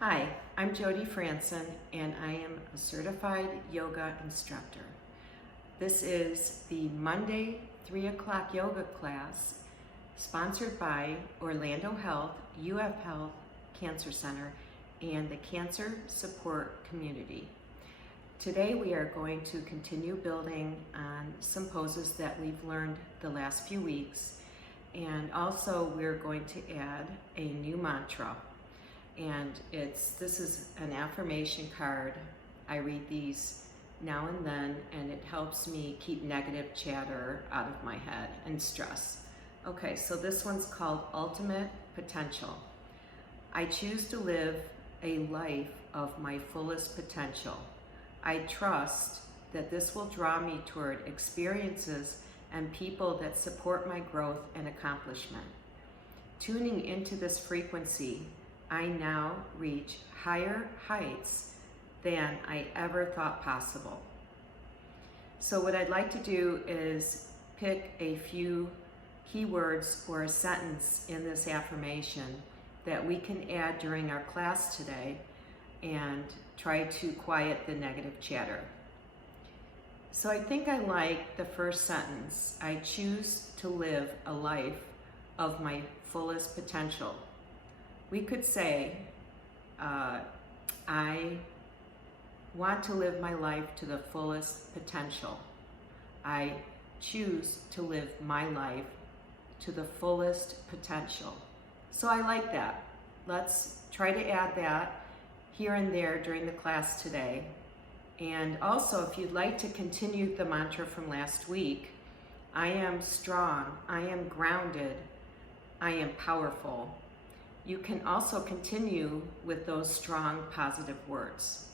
Hi, I'm Jody Franson, and I am a certified yoga instructor. This is the Monday 3 o'clock yoga class sponsored by Orlando Health, UF Health Cancer Center, and the Cancer Support Community. Today we are going to continue building on some poses that we've learned the last few weeks, and also we're going to add a new mantra. And this is an affirmation card. I read these now and then, and it helps me keep negative chatter out of my head and stress. Okay, so this one's called Ultimate Potential. I choose to live a life of my fullest potential. I trust that this will draw me toward experiences and people that support my growth and accomplishment. Tuning into this frequency, I now reach higher heights than I ever thought possible. So what I'd like to do is pick a few keywords or a sentence in this affirmation that we can add during our class today and try to quiet the negative chatter. So I think I like the first sentence. I choose to live a life of my fullest potential. We could say, I want to live my life to the fullest potential. I choose to live my life to the fullest potential. So I like that. Let's try to add that here and there during the class today. And also, if you'd like to continue the mantra from last week, I am strong, I am grounded, I am powerful. You can also continue with those strong, positive words.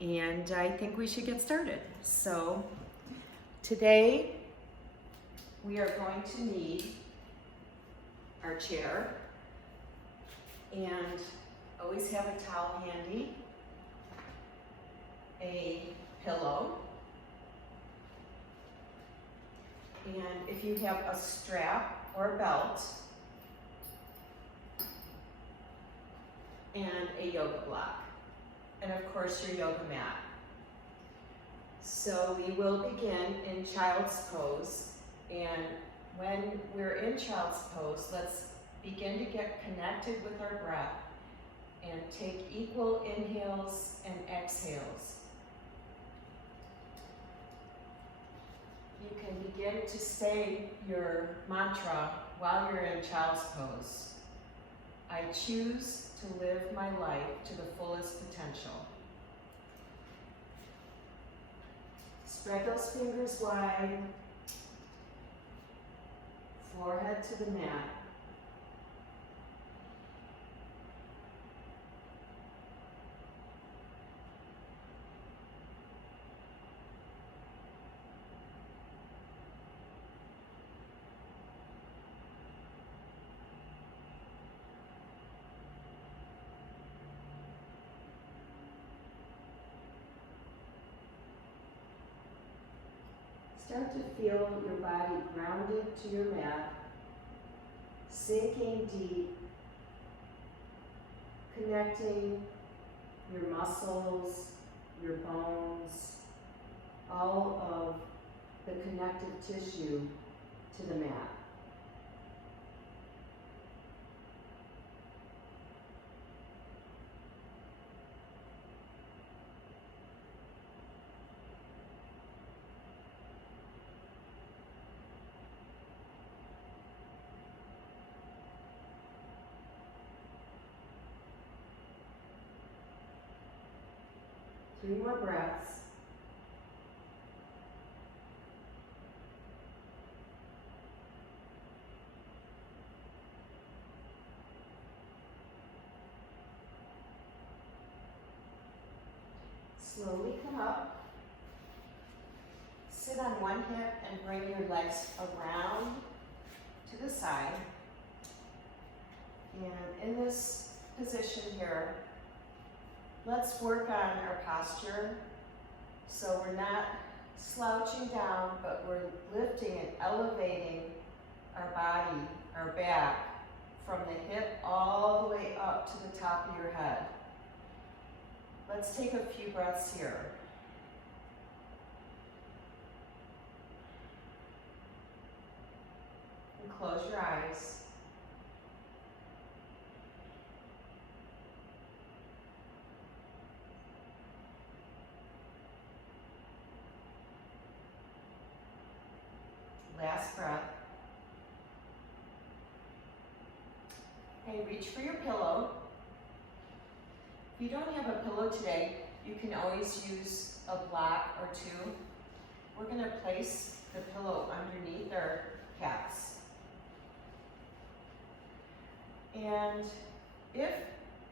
And I think we should get started. So today we are going to need our chair, and always have a towel handy, a pillow, and if you have a strap or a belt, and a yoga block, and of course your yoga mat. So we will begin in child's pose, and when we're in child's pose, let's begin to get connected with our breath and take equal inhales and exhales. You can begin to say your mantra while you're in child's pose. I choose to live my life to the fullest potential. Spread those fingers wide, forehead to the mat. Start to feel your body grounded to your mat, sinking deep, connecting your muscles, your bones, all of the connective tissue to the mat. Three more breaths. Slowly come up. Sit on one hip and bring your legs around to the side. And in this position here, let's work on our posture so we're not slouching down, but we're lifting and elevating our body, our back, from the hip all the way up to the top of your head. Let's take a few breaths here. And close your eyes. Last breath. Okay, reach for your pillow. If you don't have a pillow today, you can always use a block or two. We're going to place the pillow underneath our cats. And if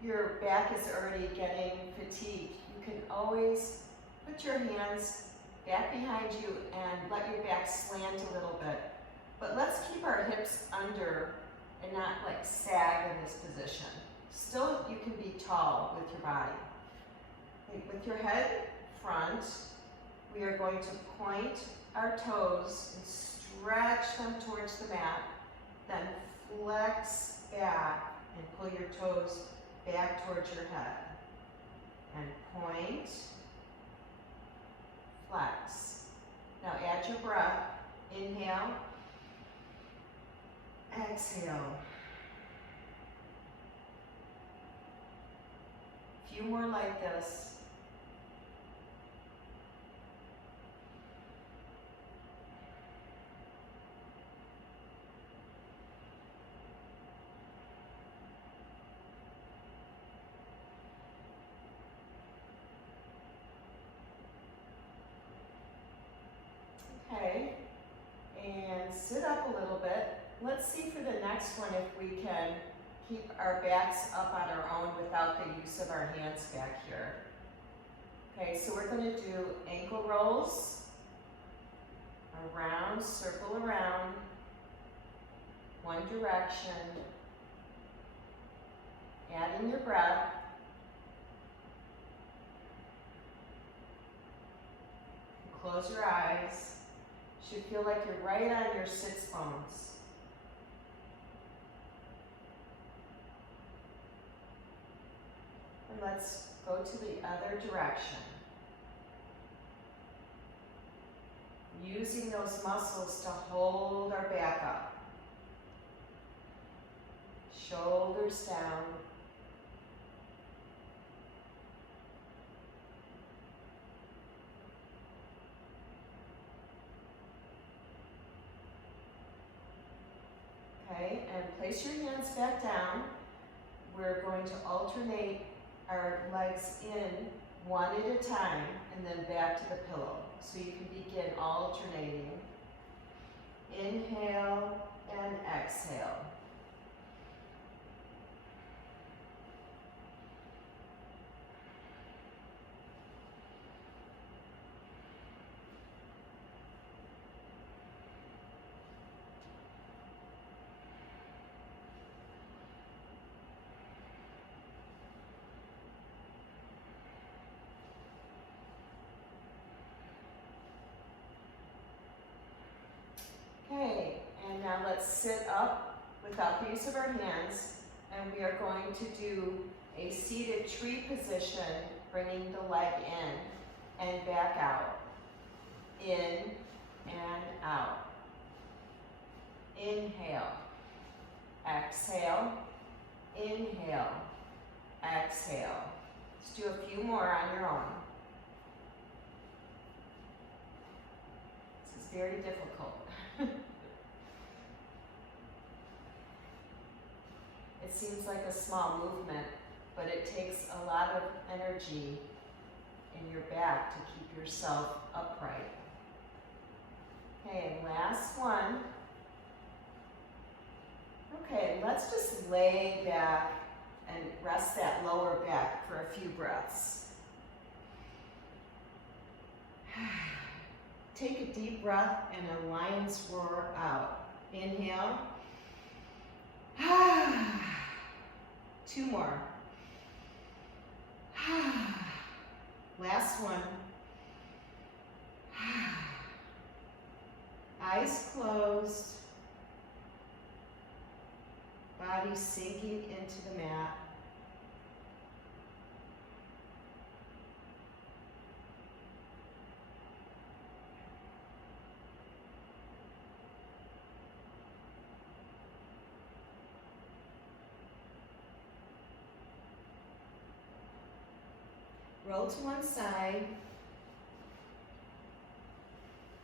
your back is already getting fatigued, you can always put your hands back behind you and let your back slant a little bit. But let's keep our hips under and not like sag in this position. Still, you can be tall with your body. Okay, with your head front, we are going to point our toes and stretch them towards the mat, then flex back and pull your toes back towards your head. And point, flex. Now add your breath. Inhale, exhale. A few more like this. Okay, and sit up a little bit. Let's see for the next one if we can keep our backs up on our own without the use of our hands back here. Okay, so we're going to do ankle rolls, around, circle around, one direction, add in your breath. Close your eyes. Should feel like you're right on your sits bones. And let's go to the other direction. Using those muscles to hold our back up. Shoulders down. Okay, and place your hands back down. We're going to alternate our legs in one at a time and then back to the pillow. So you can begin alternating. Inhale and exhale. Okay, and now let's sit up without the use of our hands, and we are going to do a seated tree position, bringing the leg in and back out. In and out. Inhale. Exhale. Inhale. Exhale. Let's do a few more on your own. This is very difficult. It seems like a small movement, but it takes a lot of energy in your back to keep yourself upright. Okay, and last one. Okay, let's just lay back and rest that lower back for a few breaths. Take a deep breath and a lion's roar out. Inhale. Two more. Last one. Eyes closed. Body body sinking into the mat. Roll to one side.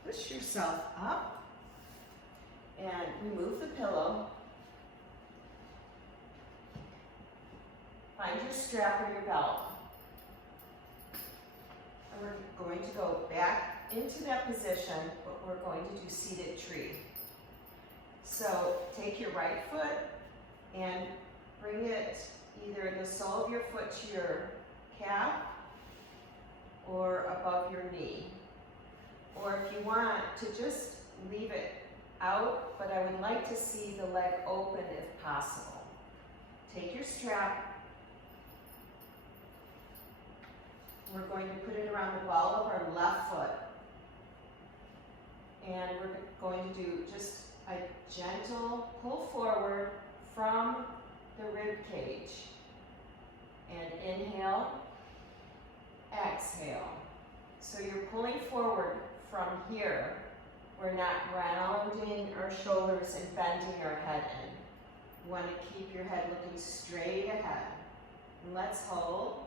Push yourself up and remove the pillow. Find your strap or your belt. And we're going to go back into that position, but we're going to do seated tree. So take your right foot and bring it either the sole of your foot to your calf or above your knee. Or if you want to just leave it out, but I would like to see the leg open if possible. Take your strap. We're going to put it around the ball of our left foot. And we're going to do just a gentle pull forward from the rib cage. And inhale, exhale. So you're pulling forward from here. We're not rounding our shoulders and bending our head in. You want to keep your head looking straight ahead. And let's hold.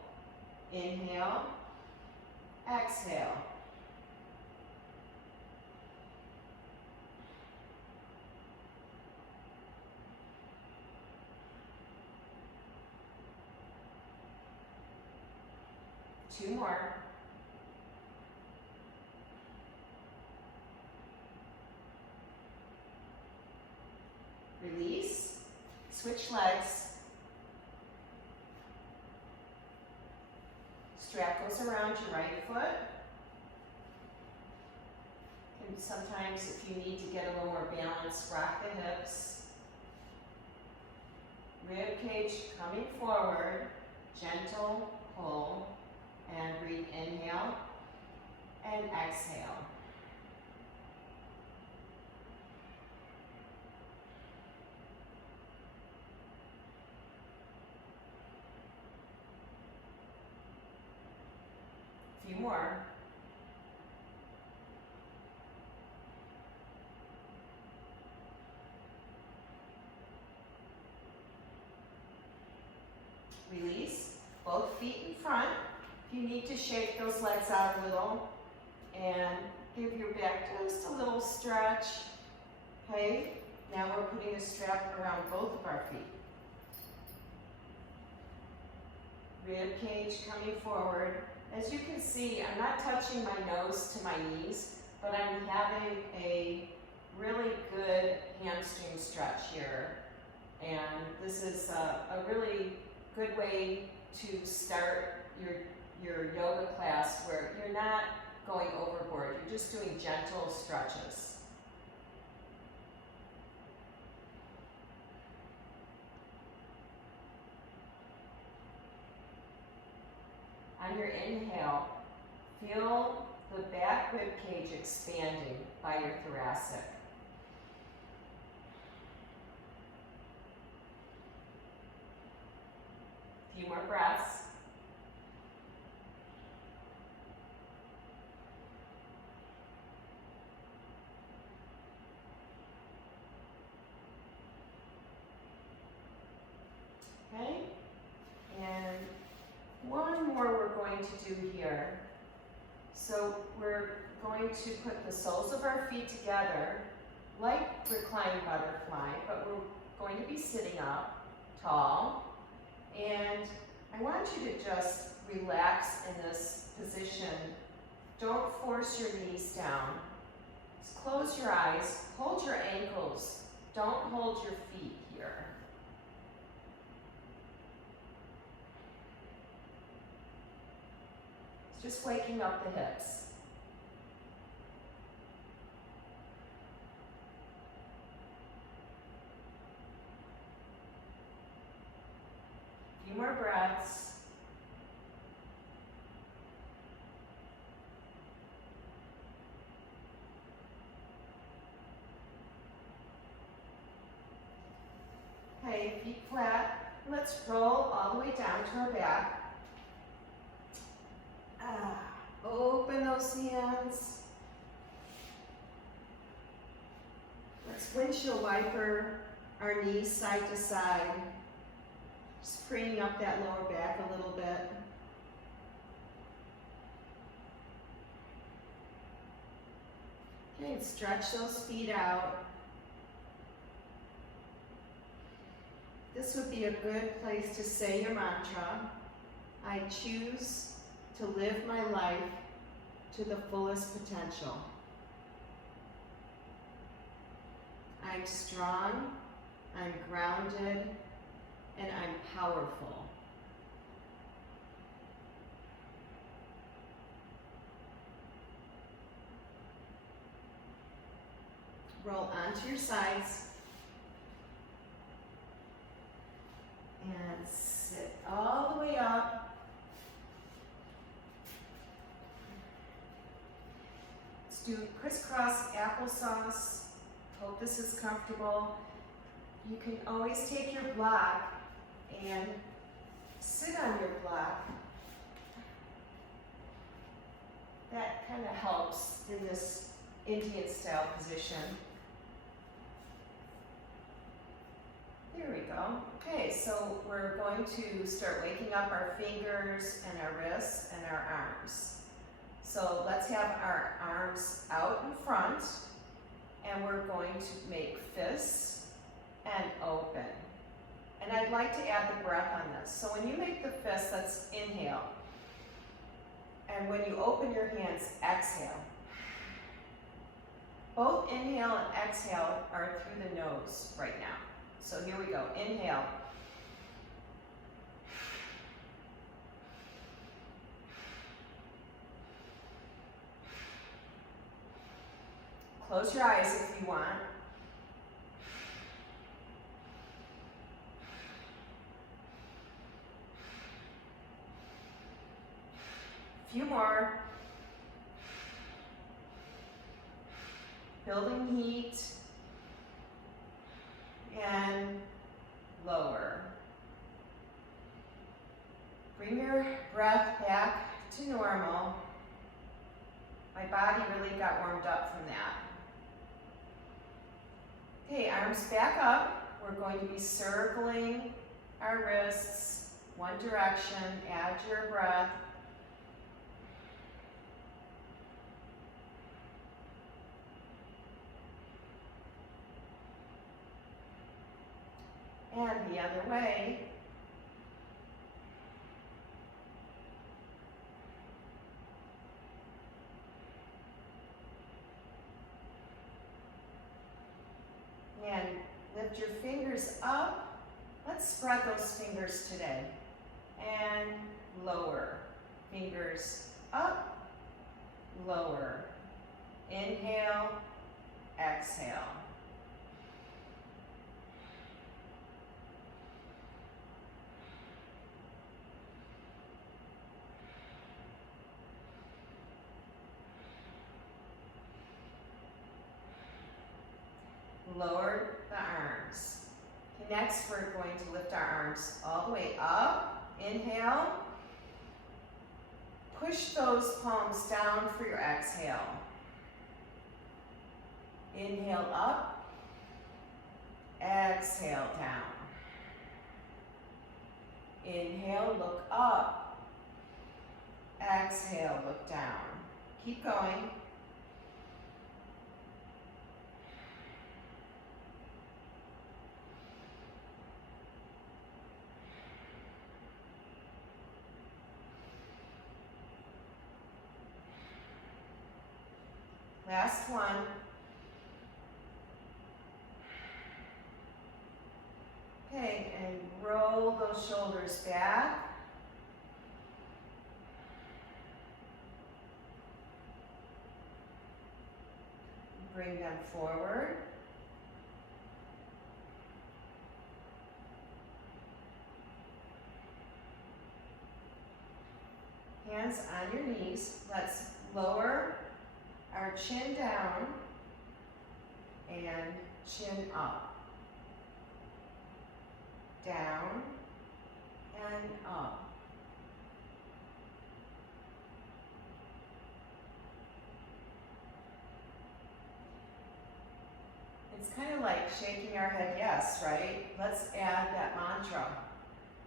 Inhale, exhale. Two more. Release, switch legs. Strap goes around your right foot. And sometimes if you need to get a little more balance, rock the hips. Rib cage coming forward, gentle pull, and breathe inhale and exhale. Few more. Release, both feet in front. If you need to shake those legs out a little and give your back just a little stretch. Okay, now we're putting a strap around both of our feet. Rib cage coming forward. As you can see, I'm not touching my nose to my knees, but I'm having a really good hamstring stretch here. And this is a really good way to start your yoga class where you're not going overboard, you're just doing gentle stretches. On your inhale, feel the back rib cage expanding by your thoracic. A few more breaths. Okay, and one more we're going to do here. So we're going to put the soles of our feet together like reclined butterfly, but we're going to be sitting up tall. And I want you to just relax in this position. Don't force your knees down. Just close your eyes, hold your ankles. Don't hold your feet here. It's just waking up the hips. A few more breaths. Okay, if you flat. Let's roll all the way down to our back. Open those hands. Let's windshield wiper our knees side to side. Just freeing up that lower back a little bit. Okay, and stretch those feet out. This would be a good place to say your mantra. I choose to live my life to the fullest potential. I'm strong, I'm grounded, and I'm powerful. Roll onto your sides. And sit all the way up. Let's do crisscross applesauce. Hope this is comfortable. You can always take your block and sit on your block. That kind of helps in this Indian style position. Here we go. Okay, so we're going to start waking up our fingers and our wrists and our arms. So let's have our arms out in front, and we're going to make fists and open. And I'd like to add the breath on this. So when you make the fist, let's inhale. And when you open your hands, exhale. Both inhale and exhale are through the nose right now. So here we go, inhale. Close your eyes if you want. A few more. Building heat. And lower. Bring your breath back to normal. My body really got warmed up from that. Okay, arms back up. We're going to be circling our wrists one direction. Add your breath. And the other way. And lift your fingers up. Let's spread those fingers today. And lower. Fingers up, lower. Inhale, exhale. Lower the arms. Okay, next we're going to lift our arms all the way up. Inhale. Push those palms down for your exhale. Inhale up. Exhale down. Inhale, look up. Exhale, look down. Keep going. Last one. Okay, and roll those shoulders back. Bring them forward. Hands on your knees. Let's lower our chin down and chin up. down, and up. It's kind of like shaking our head yes, right? Let's add that mantra.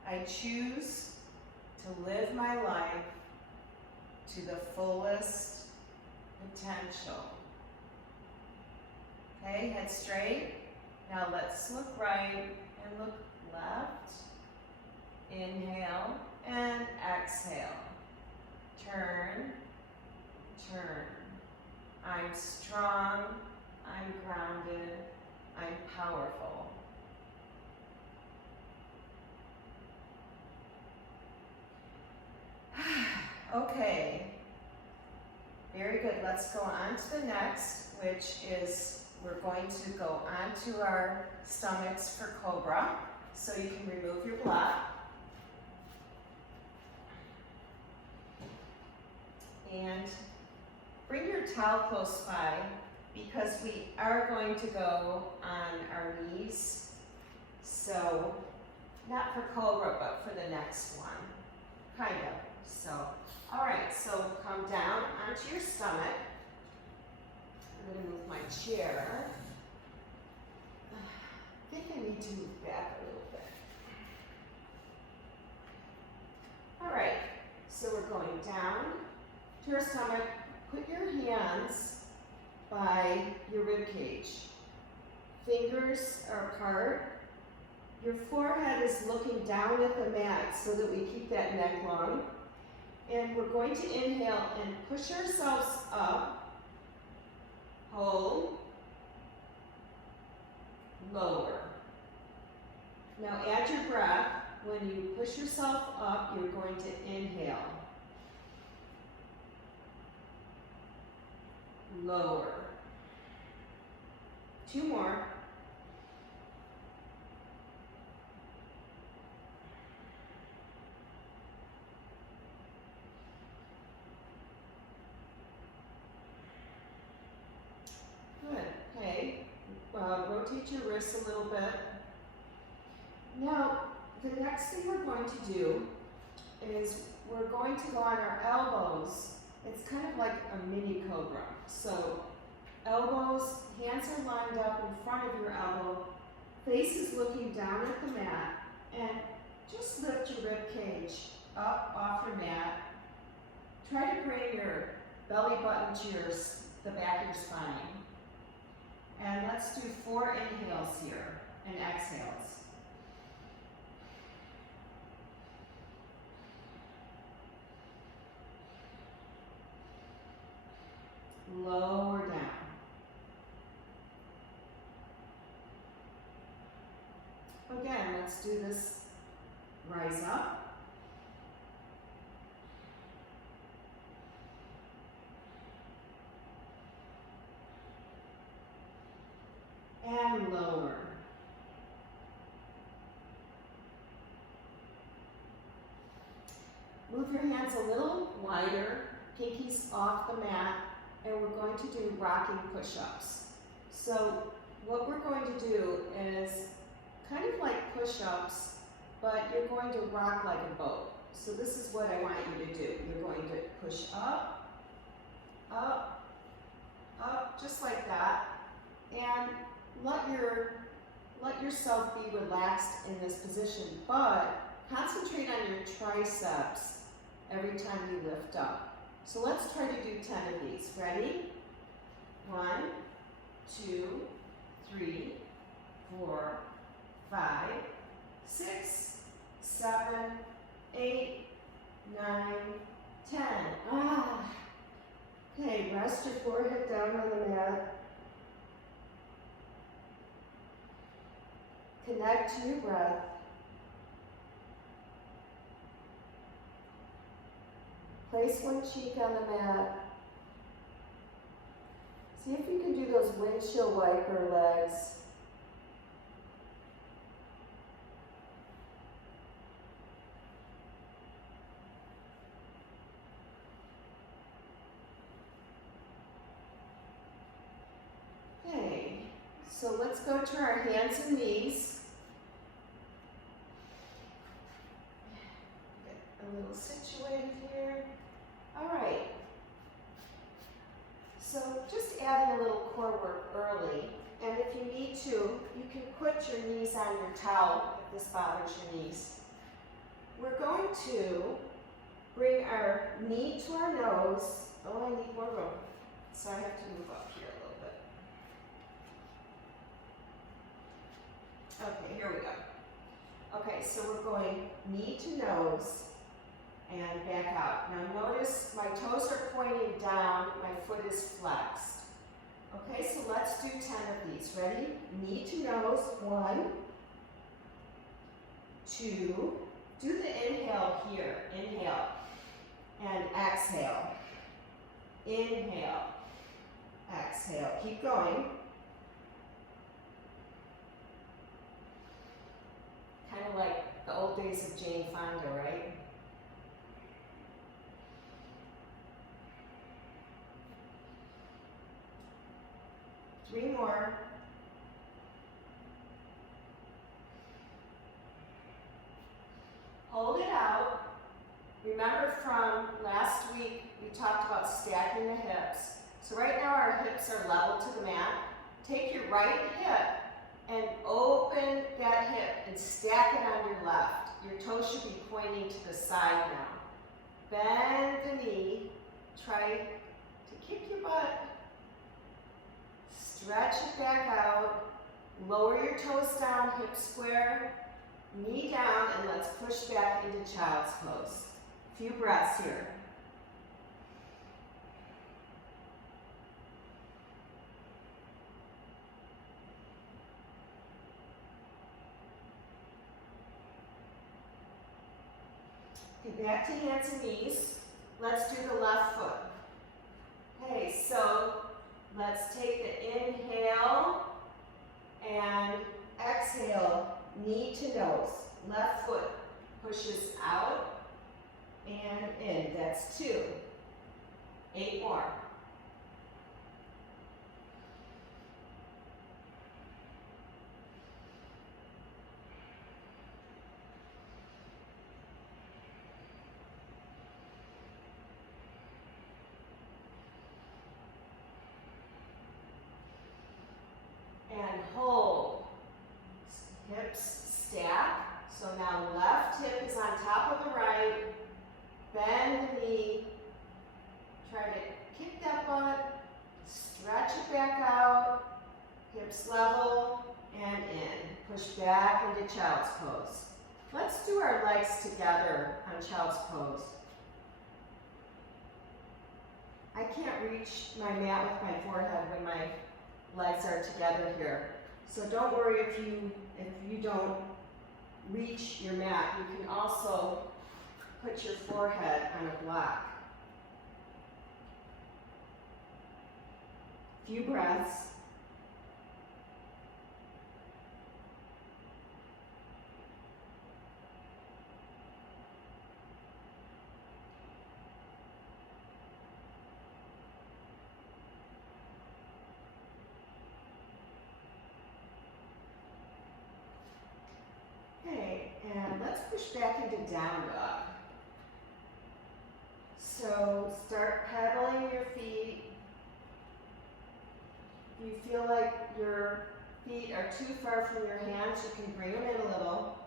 I choose to live my life to the fullest potential. Okay, head straight. Now let's look right and look left. Inhale and exhale. Turn, turn. I'm strong, I'm grounded, I'm powerful. Okay, very good. Let's go on to the next, which is we're going to go on to our stomachs for cobra. So you can remove your block. And bring your towel close by because we are going to go on our knees. So, not for cobra, but for the next one. Kind of. So, all right, so come down onto your stomach. I'm going to move my chair. I think I need to move back a little bit. All right, so we're going down to our stomach. Put your hands by your rib cage. Fingers are apart. Your forehead is looking down at the mat so that we keep that neck long. And we're going to inhale and push ourselves up. Hold. Lower. Now add your breath. When you push yourself up, you're going to inhale. Lower. 2 more. Good. Okay. Rotate your wrists a little bit. Now, the next thing we're going to do is we're going to go on our elbows. It's kind of like a mini cobra. So, elbows, hands are lined up in front of your elbow, face is looking down at the mat, and just lift your rib cage up off your mat. Try to bring your belly button to the back of your spine. And let's do 4 inhales here and exhales. Lower down. Again, let's do this. Rise up. And lower. Move your hands a little wider, pinkies off the mat, and we're going to do rocking push-ups. So what we're going to do is kind of like push-ups, but you're going to rock like a boat. So this is what I want you to do. You're going to push up, up, up, just like that, and let yourself be relaxed in this position, but concentrate on your triceps every time you lift up. So let's try to do 10 of these. Ready? 1, 2, 3, 4, 5, 6, 7, 8, 9, 10. Okay, rest your forehead down on the mat. Connect to your breath. Place one cheek on the mat. See if you can do those windshield wiper legs. Okay, so let's go to our hands and knees. a little core work early. And if you need to, you can put your knees on your towel if this bothers your knees. We're going to bring our knee to our nose. Oh, I need more room, so I have to move up here a little bit. Okay, here we go. Okay, so we're going knee to nose and back out. Now notice my toes are pointing down, my foot is flexed. Okay, so let's do 10 of these. Ready? Knee to nose, 1, 2, do the inhale here, inhale, and exhale. Inhale, exhale, keep going. Kind of like the old days of Jane Fonda, right? Three more. Hold it out. Remember from last week, we talked about stacking the hips. So right now our hips are level to the mat. Take your right hip and open that hip and stack it on your left. Your toes should be pointing to the side now. Bend the knee. Try to kick your butt. Stretch it back out. Lower your toes down, hip square. Knee down, and let's push back into child's pose. A few breaths here. Okay, back to hands and knees. Let's do the left foot. Okay, so let's take the inhale and exhale. Knee to nose. Left foot pushes out and in. That's 2. 8 more. And hold. Hips stack. So now left hip is on top of the right. Bend the knee. Try to kick that butt. Stretch it back out. Hips level and in. Push back into child's pose. Let's do our legs together on child's pose. I can't reach my mat with my forehead when my legs are together here. So don't worry if you don't reach your mat. You can also put your forehead on a block. Few breaths. And let's push back into down dog. So start pedaling your feet. If you feel like your feet are too far from your hands, you can bring them in a little.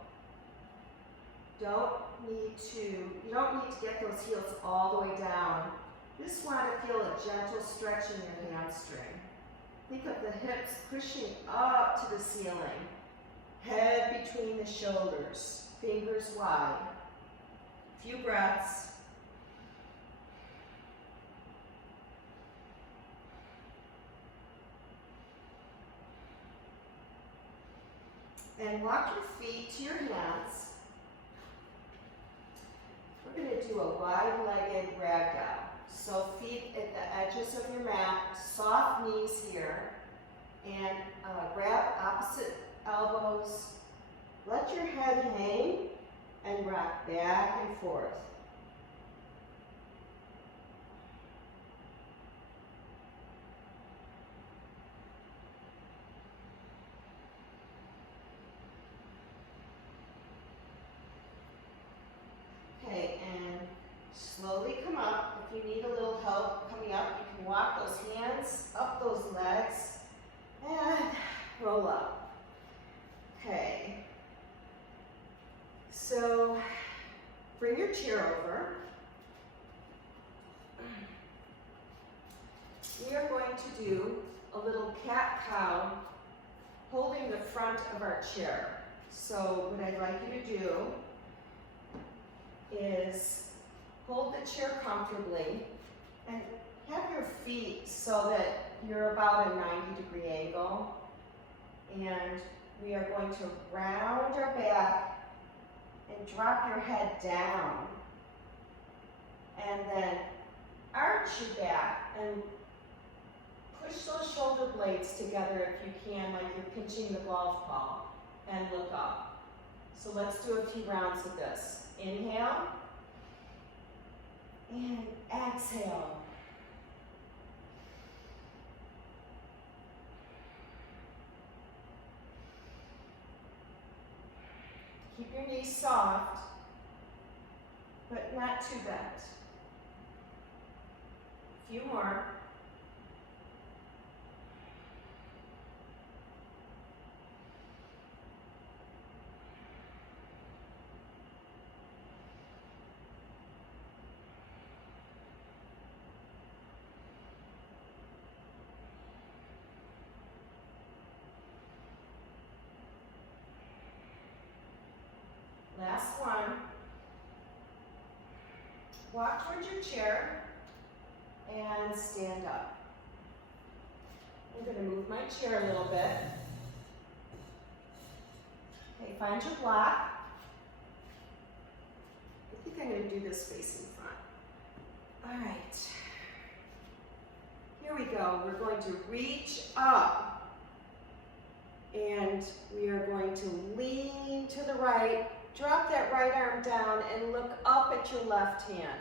You don't need to get those heels all the way down. You just want to feel a gentle stretch in your hamstring. Think of the hips pushing up to the ceiling. Head between the shoulders, fingers wide. Few breaths. And walk your feet to your hands. We're going to do a wide-legged ragdoll. So feet at the edges of your mat, soft knees here, and grab opposite elbows. Let your head hang and rock back and forth. Okay, and slowly come up. If you need a little help coming up, you can walk those hands up those legs. chair over. We are going to do a little cat-cow holding the front of our chair. So what I'd like you to do is hold the chair comfortably and have your feet so that you're about a 90-degree angle. And we are going to round our back and drop your head down. And then arch your back and push those shoulder blades together if you can, like you're pinching the golf ball, and look up. So let's do a few rounds of this. Inhale and exhale. Keep your knees soft, but not too bent. A few more. Last one. Walk towards your chair and stand up. I'm going to move my chair a little bit. Okay, find your block. I think I'm going to do this facing front. All right. Here we go. We're going to reach up and we are going to lean to the right. Drop that right arm down and look up at your left hand.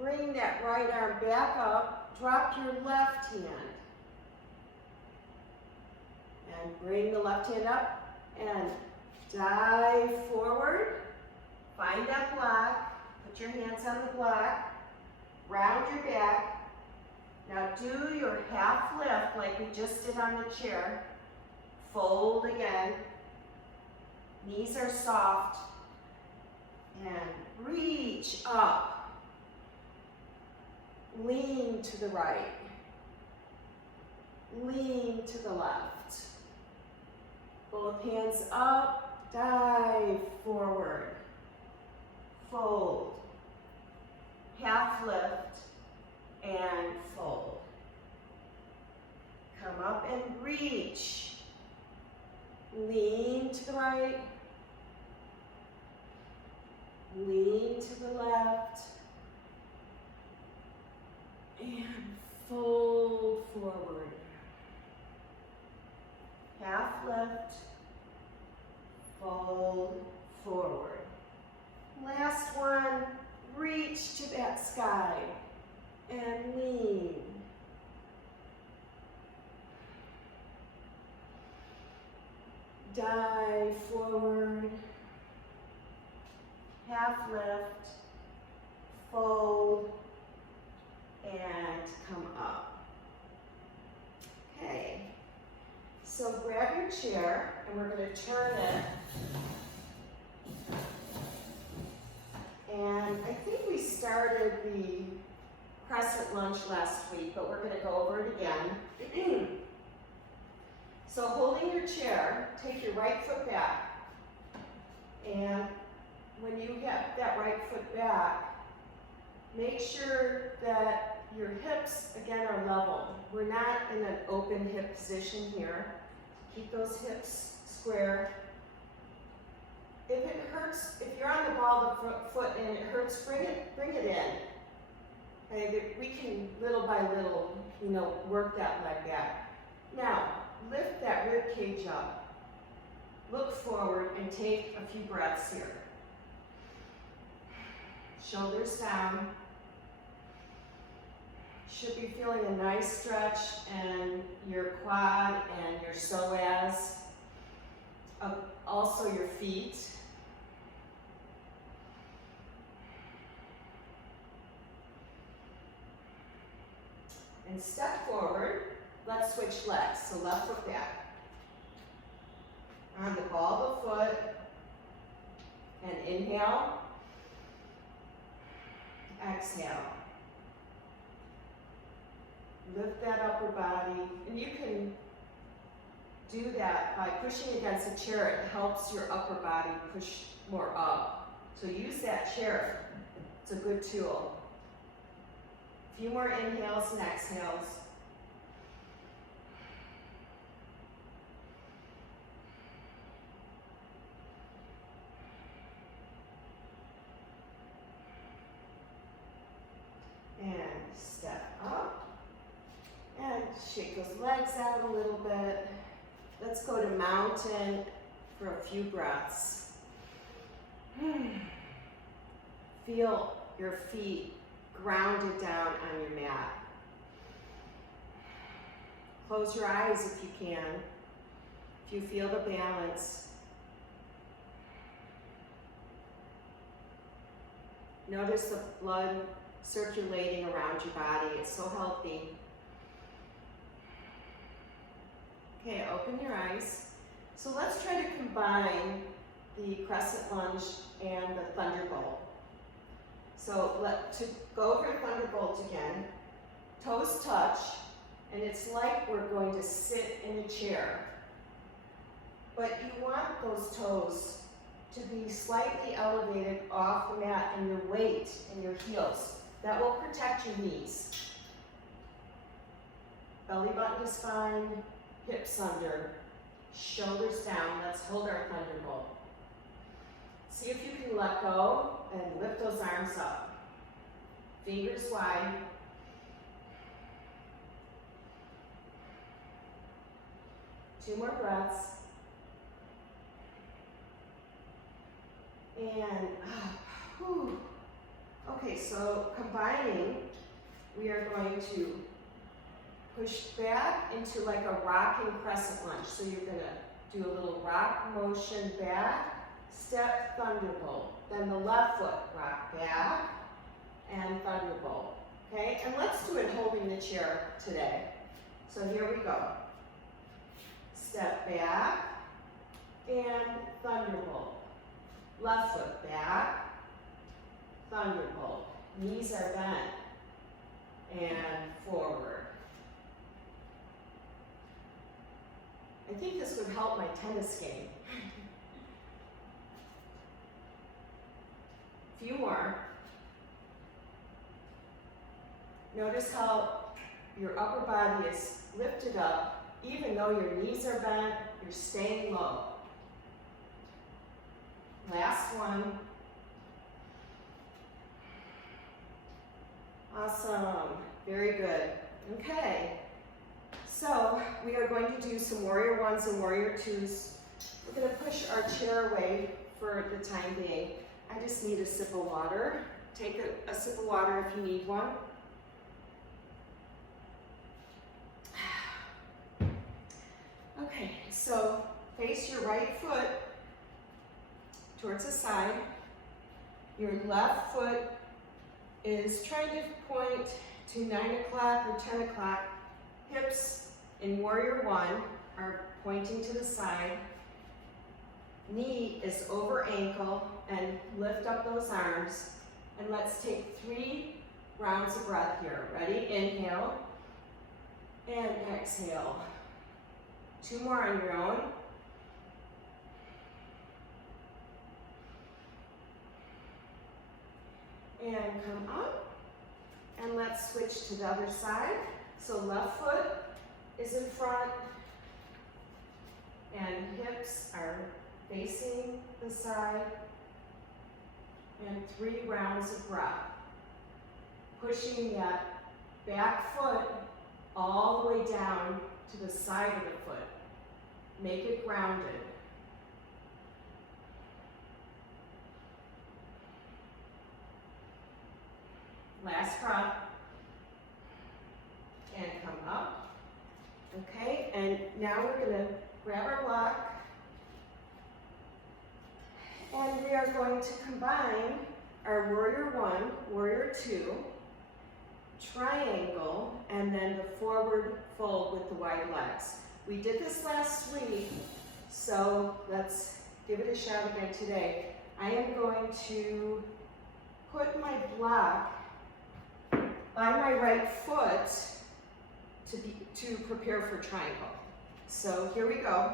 Bring that right arm back up. Drop your left hand. And bring the left hand up and dive forward. Find that block. Put your hands on the block. Round your back. Now do your half lift like we just did on the chair. Fold again. Knees are soft, and reach up. Lean to the right. Lean to the left. Both hands up, dive forward. Fold. Half lift and fold. Come up and reach. Lean to the right. Lean to the left, and fold forward. Half lift, fold forward. Last one, reach to that sky and lean. Dive forward. Half lift, fold, and come up. Okay, so grab your chair and we're going to turn it. And I think we started the crescent lunge last week, but we're going to go over it again. So holding your chair, take your right foot back, and when you get that right foot back, make sure that your hips, again, are level. We're not in an open hip position here. Keep those hips square. If it hurts, if you're on the ball of the foot and it hurts, bring it in. Okay, we can little by little, work that leg back. Now, lift that rib cage up. Look forward and take a few breaths here. Shoulders down. Should be feeling a nice stretch in your quad and your psoas, also your feet. And step forward. Let's switch legs. So left foot back. On the ball of the foot. And inhale. exhale. Lift that upper body, and you can do that by pushing against a chair. It helps your upper body push more up. So use that chair. It's a good tool. A few more inhales and exhales. And step up. And shake those legs out a little bit. Let's go to mountain for a few breaths. Feel your feet grounded down on your mat. Close your eyes if you can, if you feel the balance. Notice the blood circulating around your body. It's so healthy. Okay, open your eyes. So let's try to combine the crescent lunge and the thunderbolt. So to go over thunderbolt again, toes touch, and it's like we're going to sit in a chair. But you want those toes to be slightly elevated off the mat, and your weight and your heels. That will protect your knees. Belly button to spine, hips under, shoulders down. Let's hold our thunderbolt. See if you can let go and lift those arms up. Fingers wide. Two more breaths. And okay, so combining, we are going to push back into like a rocking crescent lunge. So you're going to do a little rock motion back, step, thunderbolt. Then the left foot, rock back, and thunderbolt. Okay, and let's do it holding the chair today. So here we go. Step back, and thunderbolt. Left foot back, thunderbolt. Knees are bent, and forward. I think this would help my tennis game. Few more. Notice how your upper body is lifted up, even though your knees are bent, you're staying low. Last one. Awesome. Very good. Okay. So we are going to do some warrior ones and warrior twos. We're going to push our chair away for the time being. I just need a sip of water. Take a sip of water if you need one. Okay, so face your right foot towards the side. Your left foot is trying to point to 9 o'clock or 10 o'clock. Hips in warrior one are pointing to the side. Knee is over ankle, and lift up those arms. And let's take 3 rounds of breath here. Ready? Inhale and exhale. 2 more on your own. And come up. And let's switch to the other side. So left foot is in front, and hips are facing the side. And 3 rounds of breath. Pushing that back foot all the way down to the side of the foot. Make it grounded. Last breath. And come up. Okay, and now we're going to grab our block. And we are going to combine our warrior one, warrior two, triangle, and then the forward fold with the wide legs. We did this last week, so let's give it a shot again today. I am going to put my block by my right foot to prepare for triangle. So here we go.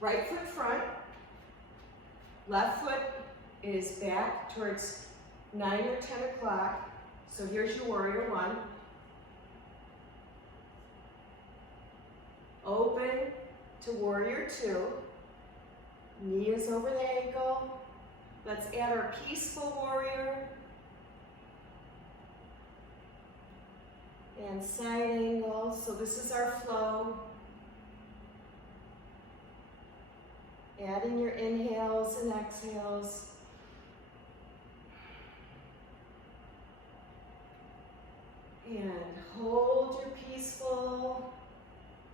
Right foot front, left foot is back towards 9 or 10 o'clock. So here's your warrior one. Open to warrior two. Knee is over the ankle. Let's add our peaceful warrior. And side angle. So this is our flow. Adding your inhales and exhales. And hold your peaceful.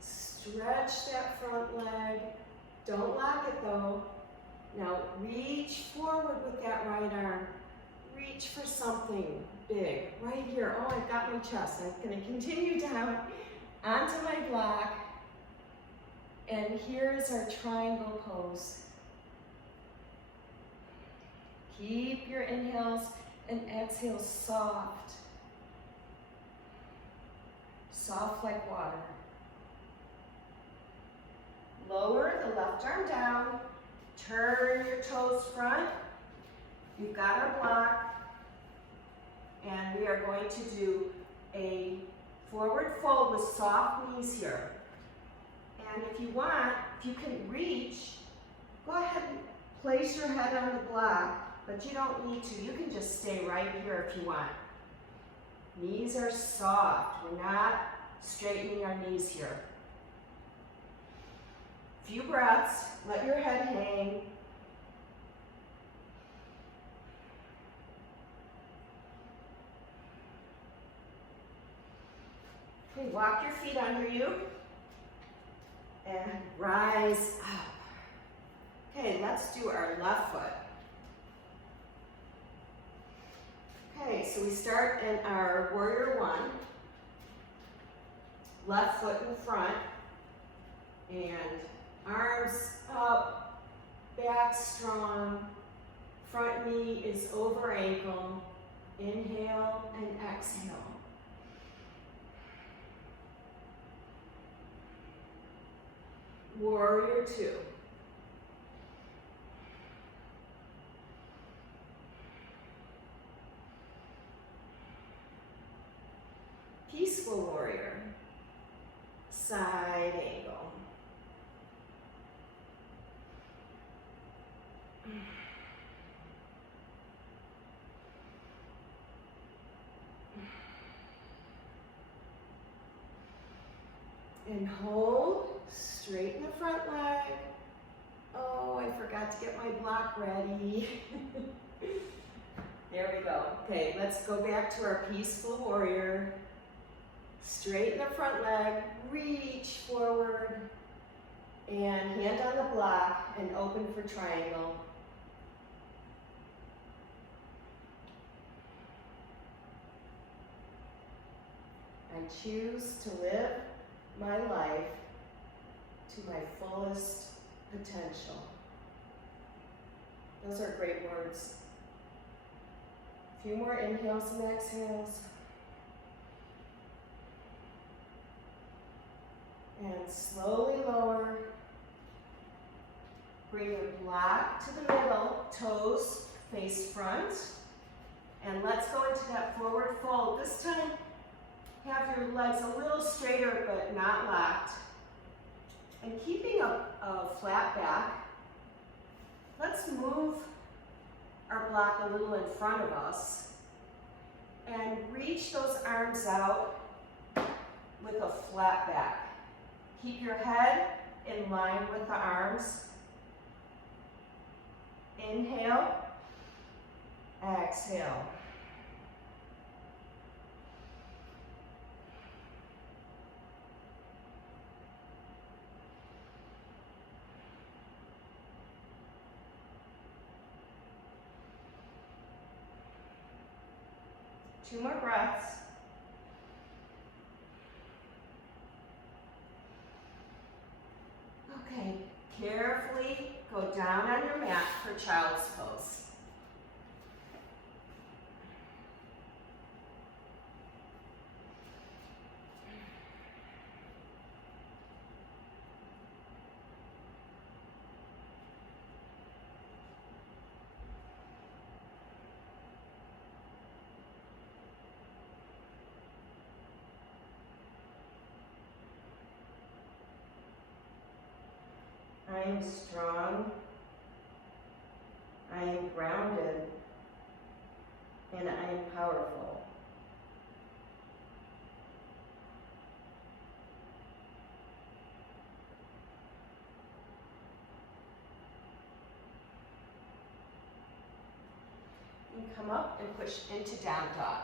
Stretch that front leg. Don't lock it though. Now reach forward with that right arm. Reach for something big right here. Oh, I've got my chest. I'm going to continue down onto my block. And here is our triangle pose. Keep your inhales and exhales soft. Soft like water. Lower the left arm down. Turn your toes front. You've got our block. And we are going to do a forward fold with soft knees here. And if you want, if you can reach, go ahead and place your head on the block, but you don't need to. You can just stay right here if you want. Knees are soft. We're not straightening our knees here. Few breaths. Let your head hang. Okay, walk your feet under you. And rise up. Okay, let's do our left foot. Okay, so we start in our warrior one. Left foot in front. And arms up, back strong. Front knee is over ankle. Inhale and exhale. Warrior two. Peaceful warrior. Side angle. And hold. Straighten the front leg. Oh, I forgot to get my block ready. There we go. Okay, let's go back to our peaceful warrior. Straighten the front leg, reach forward, and hand on the block and open for triangle. I choose to live my life to my fullest potential. Those are great words. A few more inhales and exhales. And slowly lower. Bring your block to the middle, toes face front. And let's go into that forward fold. This time, have your legs a little straighter but not locked. And keeping a flat back, let's move our block a little in front of us and reach those arms out with a flat back. Keep your head in line with the arms. Inhale, exhale. Two more breaths. Okay, carefully go down on your mat for child's pose. I am strong, I am grounded, and I am powerful. And come up and push into down dog.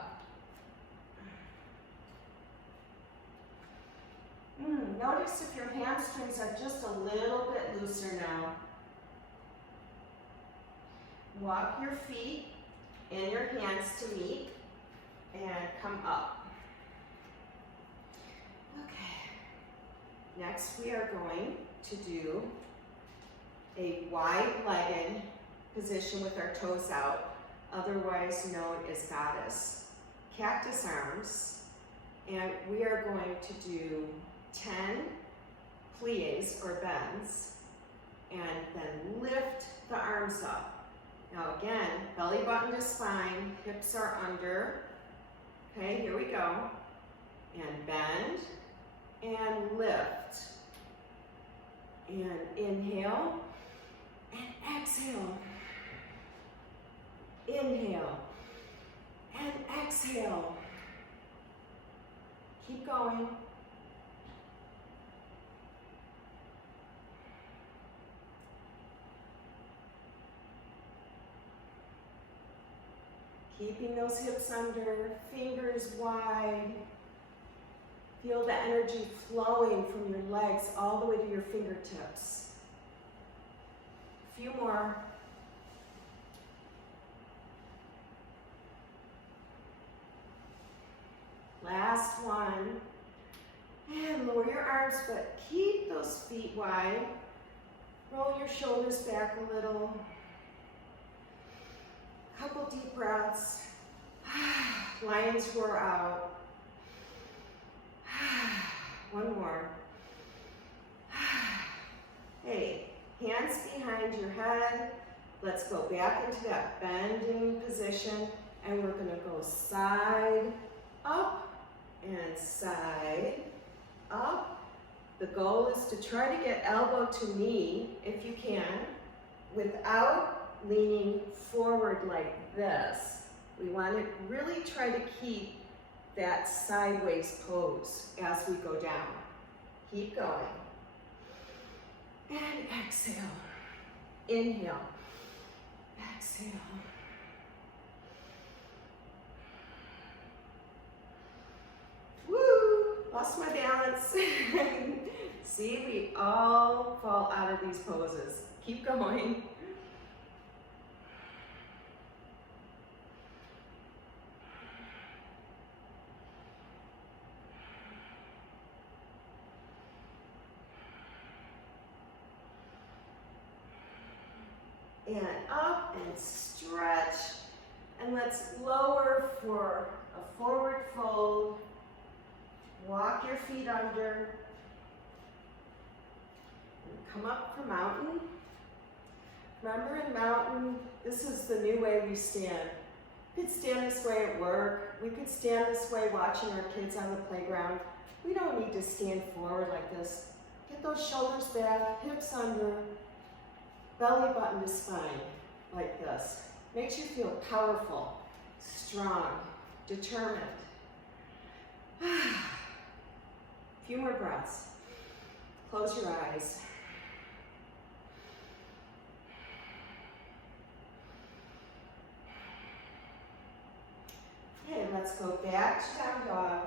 Notice if your hamstrings are just a little bit looser now. Walk your feet and your hands to meet and come up. Okay. Next we are going to do a wide-legged position with our toes out, otherwise known as goddess. Cactus arms, and we are going to do 10 plies or bends, and then lift the arms up. Now again, belly button to spine, hips are under. Okay, here we go. And bend, and lift. And inhale, and exhale. Inhale, and exhale. Keep going. Keeping those hips under, fingers wide. Feel the energy flowing from your legs all the way to your fingertips. A few more. Last one. And lower your arms, but keep those feet wide. Roll your shoulders back a little. Couple deep breaths. Lions roar out. One more. Hey, hands behind your head. Let's go back into that bending position, and we're gonna go side up and side up. The goal is to try to get elbow to knee, if you can, without leaning forward like this. We want to really try to keep that sideways pose as we go down. Keep going. And exhale. Inhale. Exhale. Woo! Lost my balance. See, we all fall out of these poses. Keep going. And up and stretch. And let's lower for a forward fold. Walk your feet under. And come up for mountain. Remember in mountain, this is the new way we stand. We could stand this way at work. We could stand this way watching our kids on the playground. We don't need to stand forward like this. Get those shoulders back, hips under. Belly button to spine, like this. Makes you feel powerful, strong, determined. Few more breaths. Close your eyes. Okay, let's go back to down dog.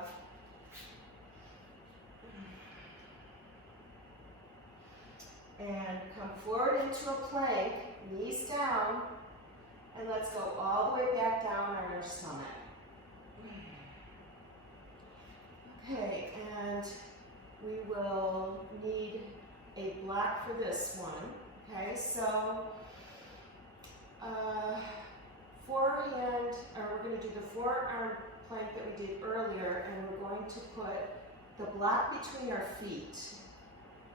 And come forward into a plank, knees down, and let's go all the way back down on our stomach. Okay, and we will need a block for this one. Okay, so forehand, or we're going to do the forearm plank that we did earlier, and we're going to put the block between our feet.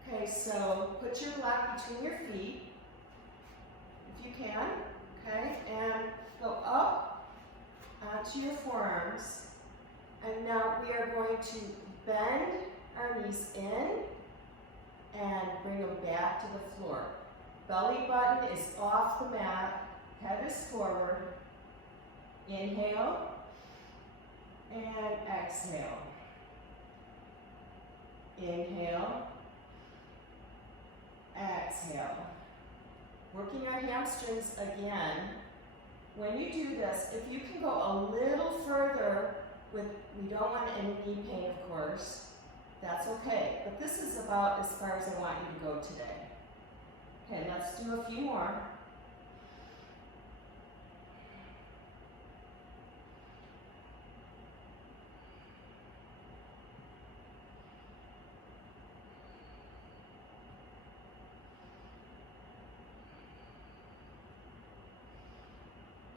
Okay, so put your block between your feet, if you can, okay, and go up onto your forearms. And now we are going to bend our knees in and bring them back to the floor. Belly button is off the mat, head is forward. Inhale and exhale. Inhale, exhale. Working our hamstrings again. When you do this, if you can go a little further with, we don't want any knee pain, of course, that's okay. But this is about as far as I want you to go today. Okay, let's do a few more.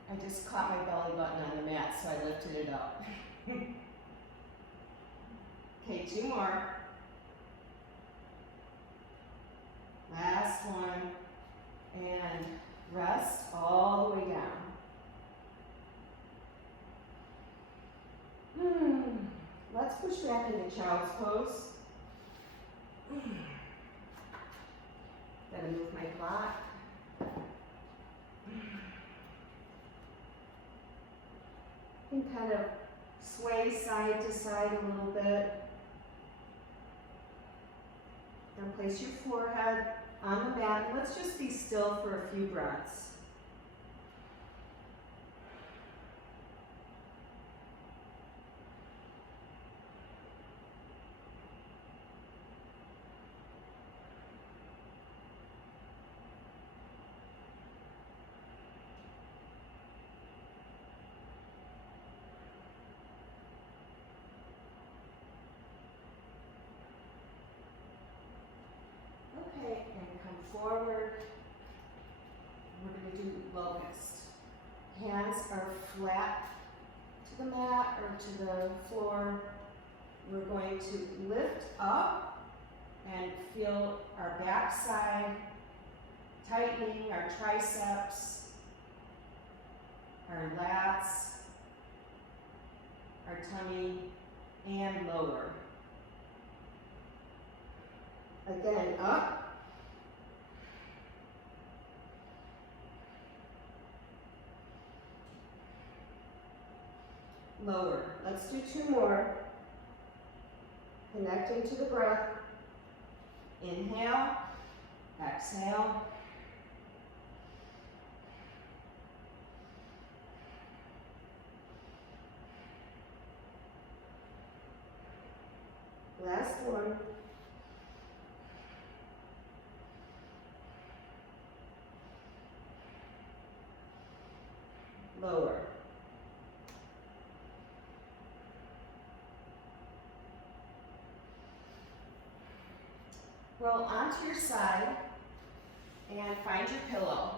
I just caught my belly button on the mat, so I lifted it up. Okay, 2 more. Last one. And rest all the way down. Let's push back into child's pose. Gotta move my block. You can kind of sway side to side a little bit. Then place your forehead on the mat. Let's just be still for a few breaths. Okay, and come forward. We're going to do locust. Hands are flat to the mat or to the floor. We're going to lift up and feel our backside tightening, our triceps, our lats, our tummy, and lower. Again, up. Lower. Let's do 2 more. Connecting to the breath. Inhale, exhale. Last one. Lower. Roll onto your side and find your pillow.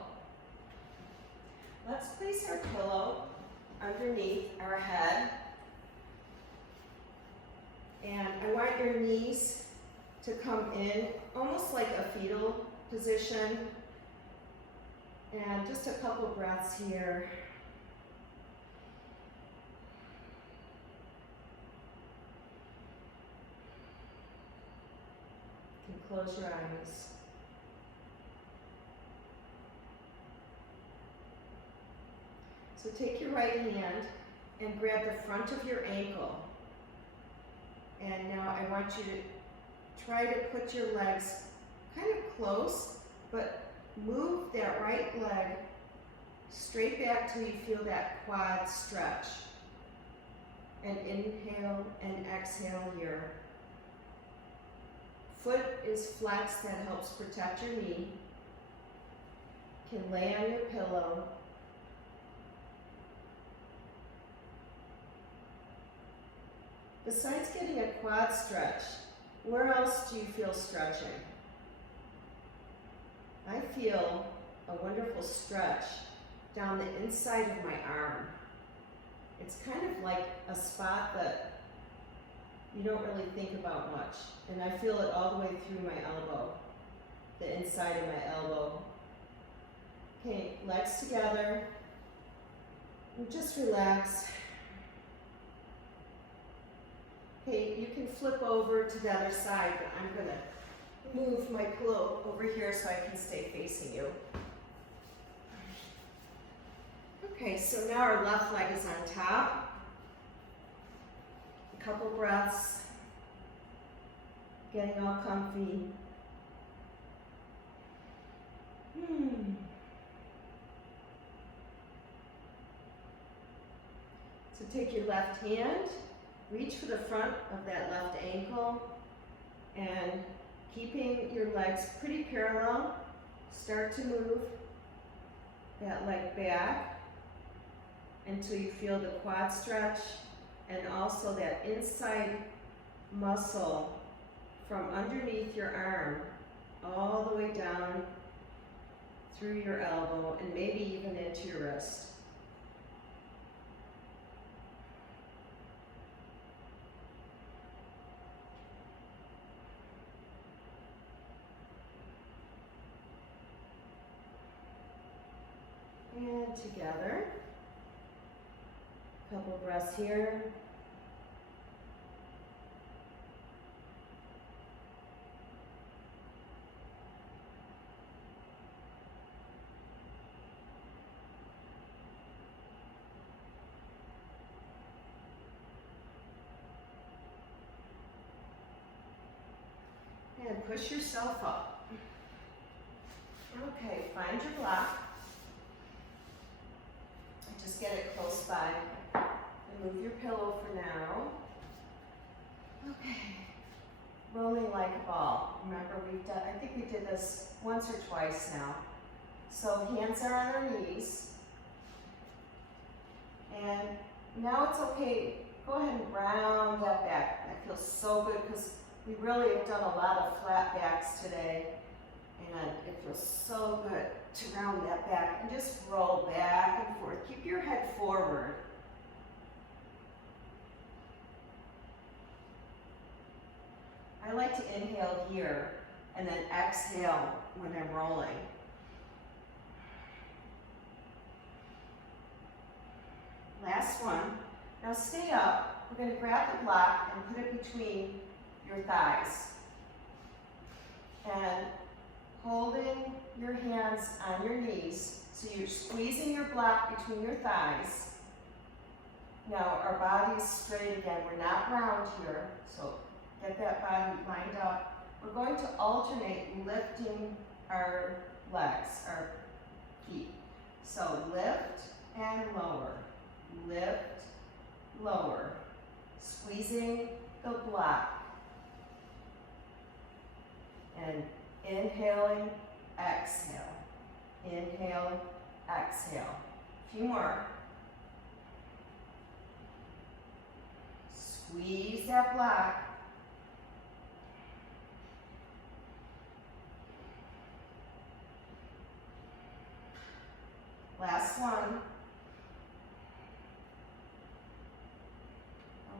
Let's place our pillow underneath our head. And I want your knees to come in almost like a fetal position. And just a couple breaths here. You can close your eyes. So take your right hand and grab the front of your ankle. And now I want you to try to put your legs kind of close, but move that right leg straight back till you feel that quad stretch. And inhale and exhale here. Foot is flexed, that helps protect your knee. You can lay on your pillow. Besides getting a quad stretch, where else do you feel stretching? I feel a wonderful stretch down the inside of my arm. It's kind of like a spot that you don't really think about much. And I feel it all the way through my elbow, the inside of my elbow. Okay, legs together. And just relax. Okay, you can flip over to the other side, but I'm gonna move my pillow over here so I can stay facing you. Okay, so now our left leg is on top. A couple breaths, getting all comfy. So take your left hand, reach for the front of that left ankle, and keeping your legs pretty parallel, start to move that leg back until you feel the quad stretch and also that inside muscle from underneath your arm all the way down through your elbow and maybe even into your wrist. And together. Couple breaths here. And push yourself up. Okay, find your block. Just get it close by. Remove your pillow for now. Okay. Rolling like a ball. Remember, I think we did this once or twice now. So hands are on our knees. And now it's okay. Go ahead and round that back. That feels so good because we really have done a lot of flat backs today. And it feels so good to round that back and just roll back and forth. Keep your head forward. I like to inhale here and then exhale when I'm rolling. Last one. Now stay up. We're going to grab the block and put it between your thighs. And holding your hands on your knees, so you're squeezing your block between your thighs. Now our body's straight again. We're not round here, so get that body lined up. We're going to alternate lifting our legs, our feet. So lift and lower, lift, lower, squeezing the block. And inhaling, exhale. Inhale, exhale. A few more. Squeeze that block. Last one.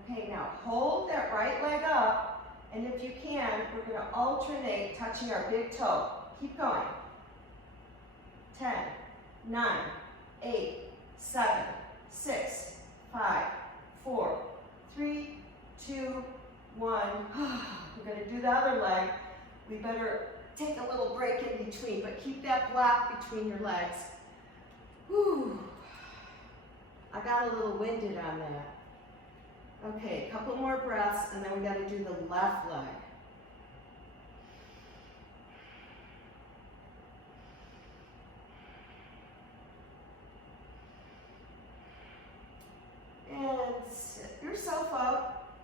Okay, now hold that right leg up. And if you can, we're going to alternate touching our big toe. Keep going. 10, 9, 8, 7, 6, 5, 4, 3, 2, 1. We're going to do the other leg. We better take a little break in between, but keep that block between your legs. Whew. I got a little winded on that. Okay, a couple more breaths, and then we got to do the left leg. And sit yourself up.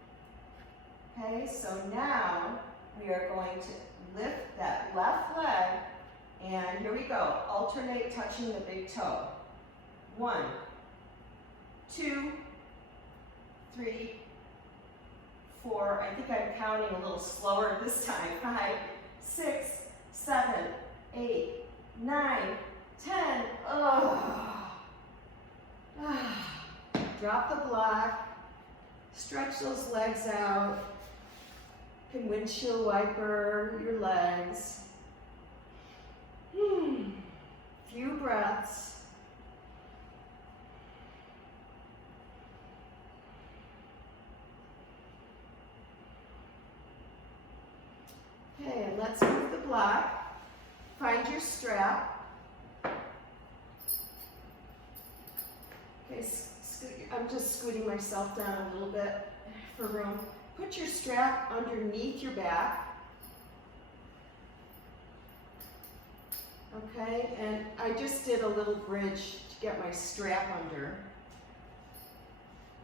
Okay, so now we are going to lift that left leg, and here we go. Alternate touching the big toe. 1, 2, 3, 4, I think I'm counting a little slower this time. 5, 6, 7, 8, 9, 10. Oh. Drop the block. Stretch those legs out. You can windshield wiper your legs. Few breaths. Okay, and let's move the block. Find your strap. Okay, I'm just scooting myself down a little bit for room. Put your strap underneath your back. Okay, and I just did a little bridge to get my strap under.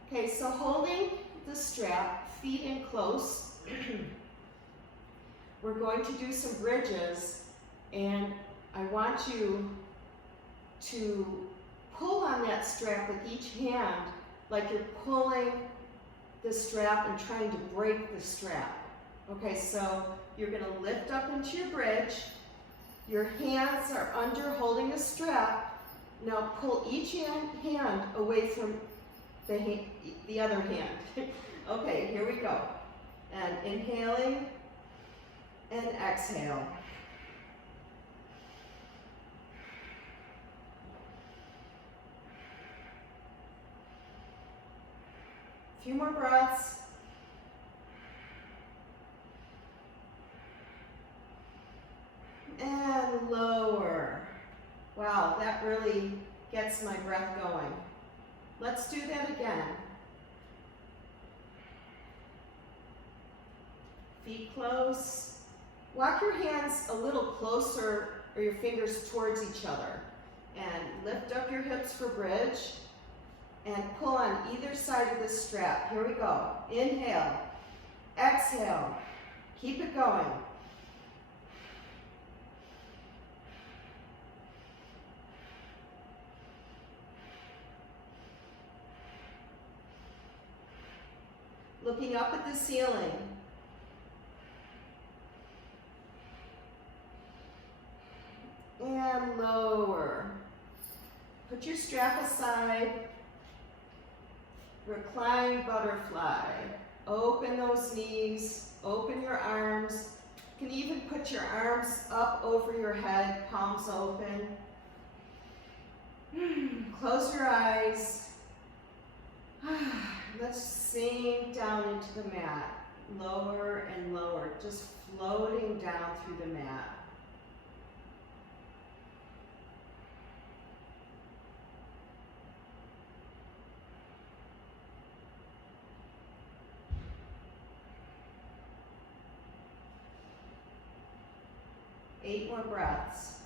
Okay, so holding the strap, feet in close, we're going to do some bridges, and I want you to pull on that strap with each hand like you're pulling the strap and trying to break the strap. Okay, so you're going to lift up into your bridge. Your hands are under holding the strap. Now pull each hand away from the other hand. Okay, here we go. And inhaling and exhale. A few more breaths. And lower. Wow, that really gets my breath going. Let's do that again. Feet close. Walk your hands a little closer, or your fingers towards each other. And lift up your hips for bridge. And pull on either side of the strap. Here we go. Inhale. Exhale. Keep it going. Looking up at the ceiling. And lower. Put your strap aside. Recline butterfly. Open those knees. Open your arms. You can even put your arms up over your head, palms open. Close your eyes. Let's sink down into the mat. Lower and lower, just floating down through the mat. Eight more breaths.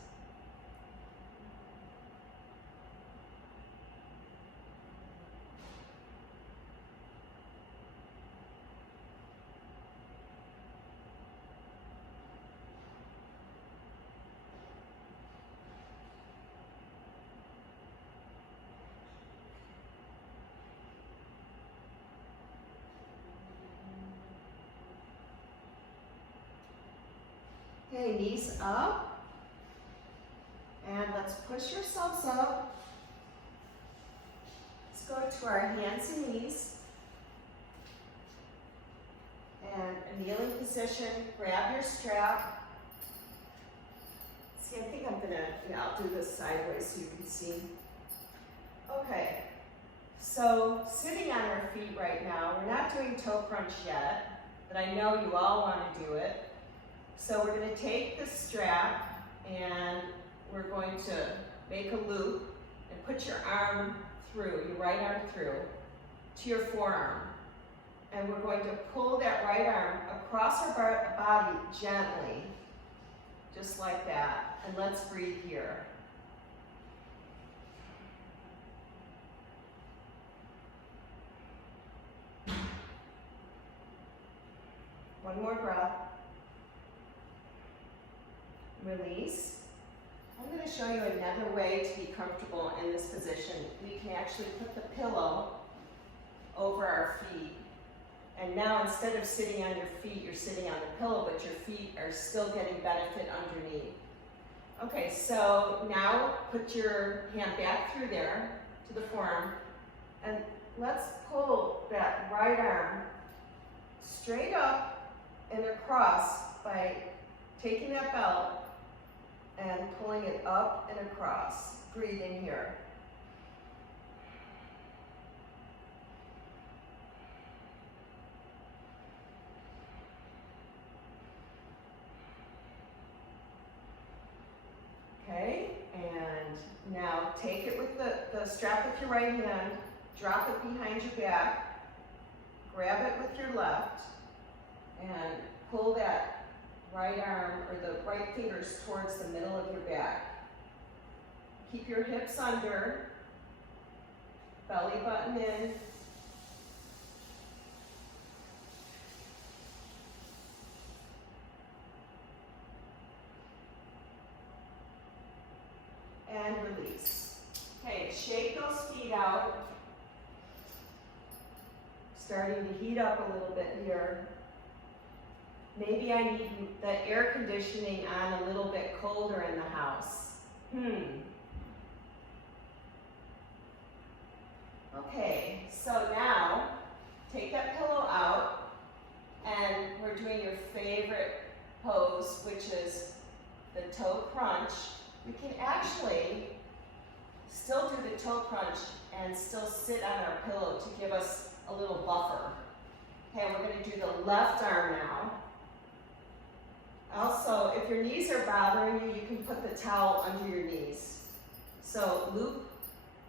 Okay, knees up. And let's push yourselves up. Let's go to our hands and knees. And a kneeling position, grab your strap. See, I think I'm gonna, I'll do this sideways so you can see. Okay, so sitting on our feet right now, we're not doing toe crunch yet, but I know you all wanna do it. So we're going to take the strap and we're going to make a loop and put your arm through, your right arm through, to your forearm. And we're going to pull that right arm across our body gently, just like that. And let's breathe here. One more breath. Release. I'm going to show you another way to be comfortable in this position. We can actually put the pillow over our feet. And now instead of sitting on your feet, you're sitting on the pillow, but your feet are still getting benefit underneath. Okay, so now put your hand back through there to the forearm, and let's pull that right arm straight up and across by taking that belt and pulling it up and across. Breathe in here. the strap with your right hand, drop it behind your back, grab it with your left, and pull that right arm or the right fingers towards the middle of your back. Keep your hips under, belly button in. And release. Okay, shake those feet out. Starting to heat up a little bit here. Maybe I need the air conditioning on a little bit colder in the house. Okay, so now take that pillow out and we're doing your favorite pose, which is the toe crunch. We can actually still do the toe crunch and still sit on our pillow to give us a little buffer. Okay, we're going to do the left arm now. Also, if your knees are bothering you, you can put the towel under your knees. So loop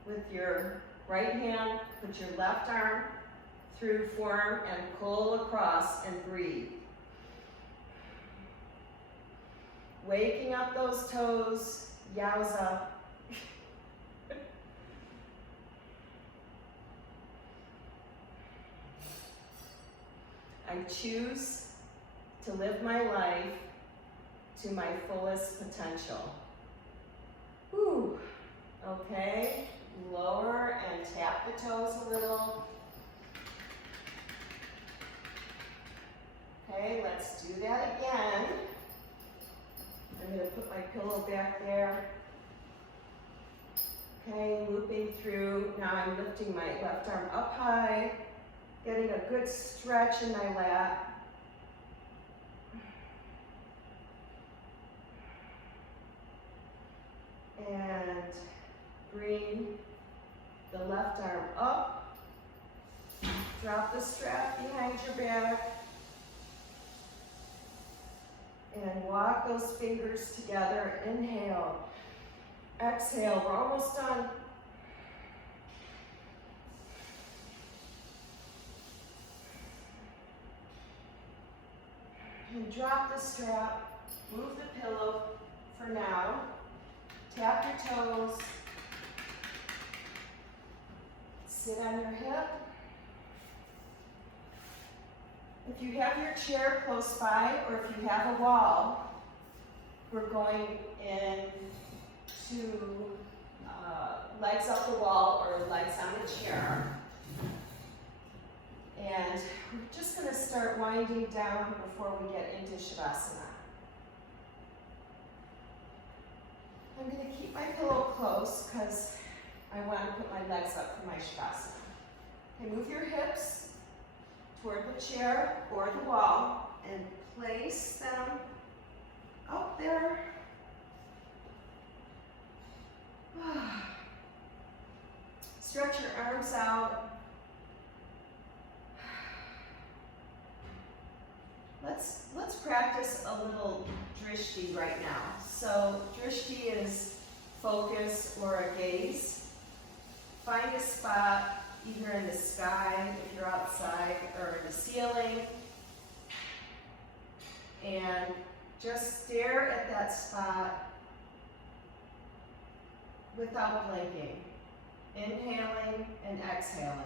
with your right hand, put your left arm through forearm and pull across and breathe. Waking up those toes, yowza. I choose to live my life to my fullest potential. Whew. Okay, lower and tap the toes a little. Okay, let's do that again. I'm going to put my pillow back there. Okay, looping through. Now I'm lifting my left arm up high, getting a good stretch in my lat. And bring the left arm up. Drop the strap behind your back. And walk those fingers together. Inhale. Exhale. We're almost done. And drop the strap. Move the pillow for now. Tap your toes. Sit on your hip. If you have your chair close by, or if you have a wall, we're going in to legs up the wall or legs on the chair. And we're just going to start winding down before we get into Shavasana. I'm going to keep my pillow close because I want to put my legs up for my Shavasana. Okay, move your hips toward the chair or the wall and place them up there. Stretch your arms out. Let's practice a little drishti right now. So drishti is focus or a gaze. Find a spot either in the sky if you're outside or the ceiling, and just stare at that spot without blinking, inhaling and exhaling.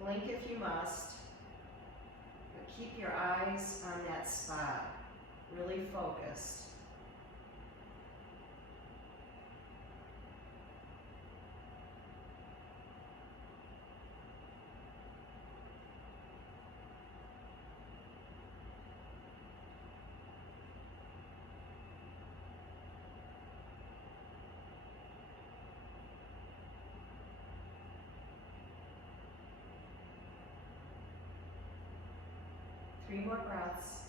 Blink if you must. Keep your eyes on that spot, really focused. Three more breaths.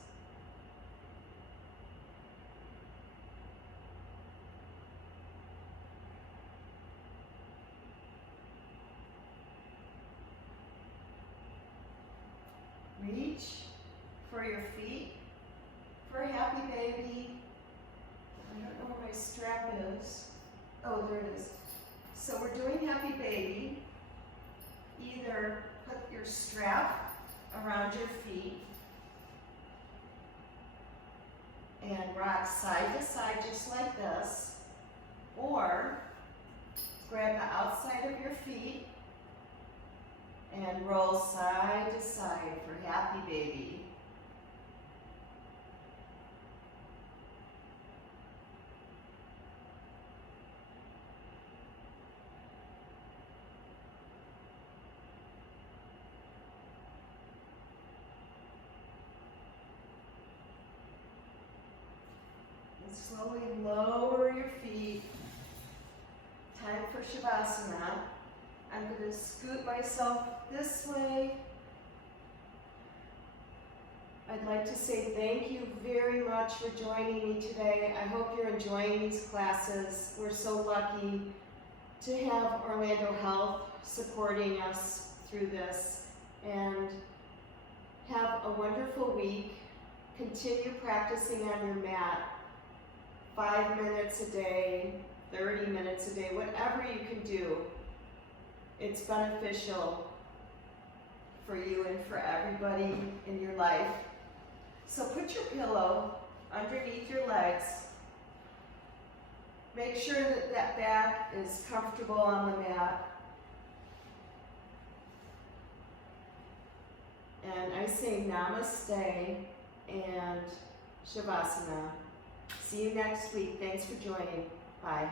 reach for your feet for happy baby. I don't know where my strap is. Oh, there it is. So we're doing happy baby. Either put your strap around your feet and rock side to side just like this, or grab the outside of your feet and roll side to side for happy baby. And slowly lower your feet. Time for Shavasana. I'm going to scoot myself this way. I'd like to say thank you very much for joining me today. I hope you're enjoying these classes. We're so lucky to have Orlando Health supporting us through this. And have a wonderful week. Continue practicing on your mat. 5 minutes a day, 30 minutes a day, whatever you can do. It's beneficial for you and for everybody in your life. So put your pillow underneath your legs. Make sure that that back is comfortable on the mat. And I say namaste and Shavasana. See you next week. Thanks for joining. Bye.